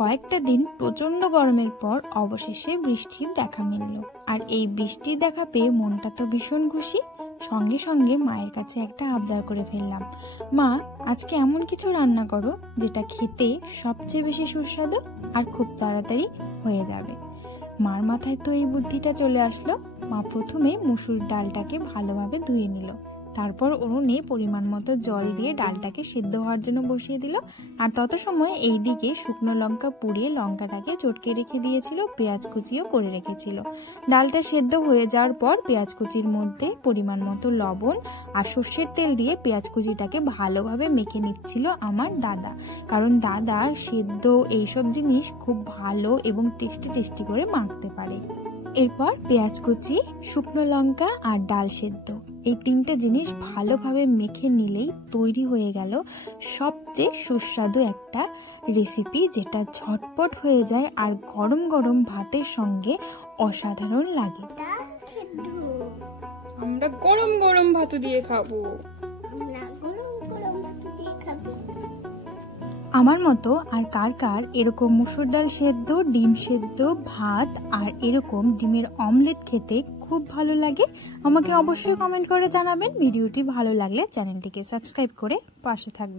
কয়েকটা দিন প্রচন্ড গরমের পর অবশেষে বৃষ্টির দেখা মিলল। আর এই বৃষ্টির দেখা পেয়ে মনটা তো ভীষণ খুশি। সঙ্গে সঙ্গে মায়ের কাছে একটা আবদার করে ফেললাম, মা আজকে এমন কিছু রান্না করো যেটা খেতে সবচেয়ে বেশি সুস্বাদু আর খুব তাড়াতাড়ি হয়ে যাবে। মার মাথায় তো এই বুদ্ধিটা চলে আসলো। মা প্রথমে মুসুর ডালটাকে ভালোভাবে ধুয়ে নিল, তারপর উনুনে পরিমাণ মতো জল দিয়ে ডালটাকে সেদ্ধ হওয়ার জন্য বসিয়ে দিল। আর তত সময় এইদিকে শুকনো লঙ্কা পুড়িয়ে লঙ্কাটাকে চটকে রেখে দিয়েছিল, পেঁয়াজ কুচিও করে রেখেছিল। ডালটা সেদ্ধ হয়ে যাওয়ার পর পেঁয়াজ কুচির মধ্যে পরিমাণ মতো লবণ আর সর্ষের তেল দিয়ে পেঁয়াজ কুচিটাকে ভালোভাবে মেখে নিচ্ছিল আমার দাদা, কারণ দাদা সেদ্ধ এইসব জিনিস খুব ভালো এবং টেস্টি করে মাখতে পারে। এরপর পেঁয়াজ কুচি, শুকনো লঙ্কা আর ডাল সেদ্ধ এই তিনটে জিনিস ভালোভাবে মেখে নিলেই তৈরি হয়ে গেল সবচেয়ে সুস্বাদু একটা রেসিপি, যেটা ঝটপট হয়ে যায় আর গরম গরম ভাতের সঙ্গে অসাধারণ লাগে। আমরা গরম গরম ভাত দিয়ে খাবো। আমার মতো আর কার কার এরকম মুসুর ডাল সেদ্ধ, ডিম সেদ্ধ, ভাত আর এরকম ডিমের অমলেট খেতে খুব ভালো লাগে আমাকে অবশ্যই কমেন্ট করে জানাবেন। ভিডিওটি ভালো লাগলে চ্যানেলটিকে সাবস্ক্রাইব করে পাশে থাকবেন।